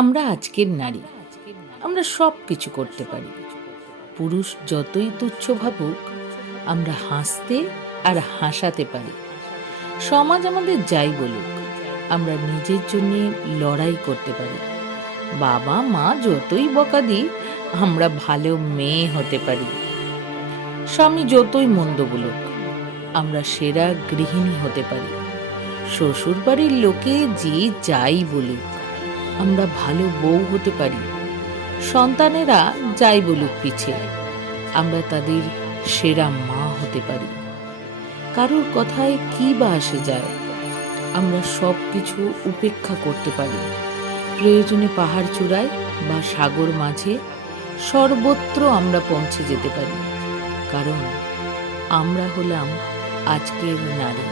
আমরা আজকের নারী, আমরা সব কিছু করতে পারি। পুরুষ যতই তুচ্ছ ভাবুক, আমরা হাসতে আর হাসাতে পারি। সমাজ আমাদের যাই বলুক, আমরা নিজের জন্য লড়াই করতে পারি। বাবা, মা যতই বকা দিই, আমরা ভালো মেয়ে হতে পারি। স্বামী যতই মন্দ বলুক, আমরা সেরা গৃহিণী হতে পারি। শ্বশুর বাড়ির লোকে যে যাই বলুক আমরা ভালো বউ হতে পারি। সন্তানেরা যাই বলুক পিছে, আমরা তাদের সেরা মা হতে পারি। কারোর কথায় কি বা আসে যায়, আমরা সব কিছু উপেক্ষা করতে পারি। প্রয়োজনে পাহাড় চূড়ায় বা সাগর মাঝে সর্বত্র আমরা পৌঁছে যেতে পারি। কারণ আমরা হলাম আজকের নারী।